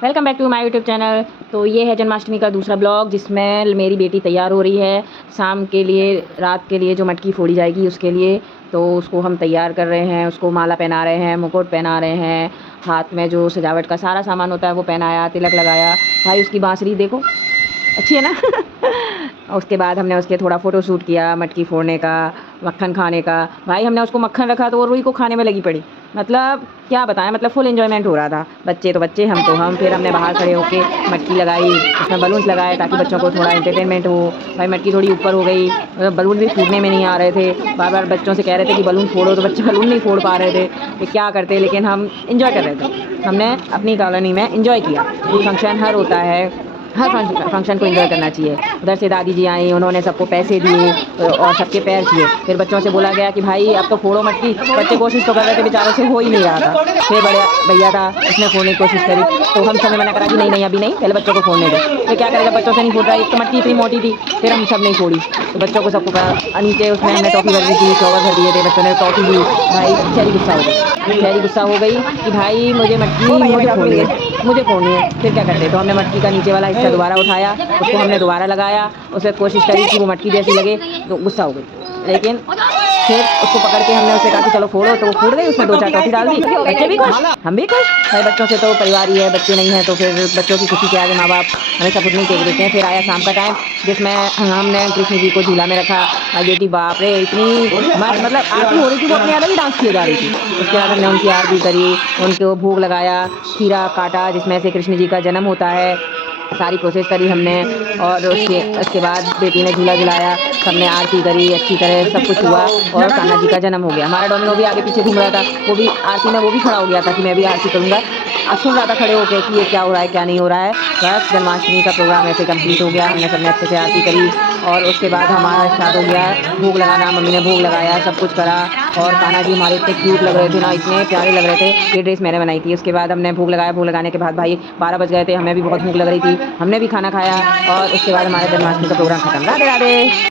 Welcome back to my YouTube channel. तो ये है जन्माष्टमी का दूसरा ब्लॉग जिसमें मेरी बेटी तैयार हो रही है शाम के लिए, रात के लिए जो मटकी फोड़ी जाएगी उसके लिए। तो उसको हम तैयार कर रहे हैं, उसको माला पहना रहे हैं, मुकुट पहना रहे हैं, हाथ में जो सजावट का सारा सामान होता है वो पहनाया, तिलक लगाया। भाई उसकी बांसुरी देखो, अच्छी है ना। उसके बाद हमने उसके थोड़ा फ़ोटो शूट किया मटकी फोड़ने का, मक्खन खाने का। भाई हमने उसको मक्खन रखा तो वो रुई को खाने में लगी पड़ी। मतलब क्या बताएं, मतलब फुल एंजॉयमेंट हो रहा था। बच्चे तो बच्चे, हम तो हम। फिर हमने बाहर खड़े होके मटकी लगाई, उसमें बलून्स लगाए ताकि बच्चों को थोड़ा एंटरटेनमेंट हो। भाई मटकी थोड़ी ऊपर हो गई, मतलब बलून भी फूटने में नहीं आ रहे थे। बार बार बच्चों से कह रहे थे कि बलून फोड़ो, तो बच्चे बलून नहीं फोड़ पा रहे थे कि क्या करते। लेकिन हम इंजॉय कर रहे थे। हमने अपनी कॉलोनी में इंजॉय किया। फंक्शन हर होता है, हर फंक्शन को एंजॉय करना चाहिए। उधर से दादी जी आई, उन्होंने सबको पैसे दिए और सबके पैर किए। फिर बच्चों से बोला गया कि भाई अब तो फोड़ो मटकी। बच्चे कोशिश तो कर रहे थे, बेचारों से हो ही नहीं रहा था। फिर बड़े भैया था, उसने फोड़ने की कोशिश करी तो हम सब ने मना करा कि नहीं नहीं अभी नहीं, पहले बच्चों को फोड़ने दो। फिर क्या करें, जब बच्चों से नहीं फूट रहा, एक तो मटकी इतनी मोटी थी। फिर हम सब नहीं फोड़ी तो बच्चों को सबको कहा। नीचे उसमें हमने टॉफी भर दी थी, फ्लावर भर दिए थे, बच्चों ने टॉफी ली। भाई चेरी गुस्सा हो गई, चेरी गुस्सा हो गई कि भाई मुझे मटकी मुझे फोड़नी है, मुझे फोड़नी है। फिर क्या करते, तो हमने मटकी का नीचे वाला हिस्सा दोबारा उठाया, उसको हमने दोबारा लगाया, उसे कोशिश करी कि वो मटकी जैसी लगे, तो गुस्सा हो गई। लेकिन फिर उसको पकड़ के हमने उसे कहा कि चलो फोड़ो, तो वो फूट गई। उसमें 2-4 टॉफी डाल दी, बच्चे भी खुश, हम भी खुश। भाई बच्चों से तो परिवार ही है, बच्चे नहीं हैं तो फिर बच्चों की खुशी के आगे माँ बाप हमेशा कुछ नहीं टेक देते हैं। फिर आया शाम का टाइम जिसमें हमने कृष्ण जी को झूला में रखा। भाई बेटी बाप रे, इतनी मस्त, मतलब आरती हो रही थी, वो अपने अलग ही डांस किए जा रही थी। उसके बाद हमने उनकी आरती करी, उनको भोग लगाया, खीरा काटा जिसमें से कृष्ण जी का जन्म होता है। सारी प्रोसेस करी हमने और उसके बाद बेटी ने झूला झुलाया, सबने आरती करी, अच्छी तरह सब कुछ हुआ और कान्हा जी का जन्म हो गया। हमारा डोमिनो भी आगे पीछे घूम रहा था, वो भी आरती में वो भी खड़ा हो गया था कि मैं भी आरती करूँगा। सुन रहा था खड़े होकर कि ये क्या हो रहा है क्या नहीं हो रहा है। बस जन्माष्टमी का प्रोग्राम ऐसे कंप्लीट हो गया, हमने सबने अच्छे से आरती करी और उसके बाद हमारा स्टार्ट हो गया भोग लगाना। मम्मी ने भोग लगाया, सब कुछ करा और कान्हा जी हमारे इतने क्यूट लग रहे थे ना, इतने प्यारे लग रहे थे। ये ड्रेस मैंने बनाई थी। उसके बाद हमने भोग लगाया, भोग लगाने के बाद भाई 12 बज गए थे, हमें भी बहुत भूख लग रही थी, हमने भी खाना खाया और उसके बाद हमारा जन्माष्टमी का प्रोग्राम खत्म। राधे राधे।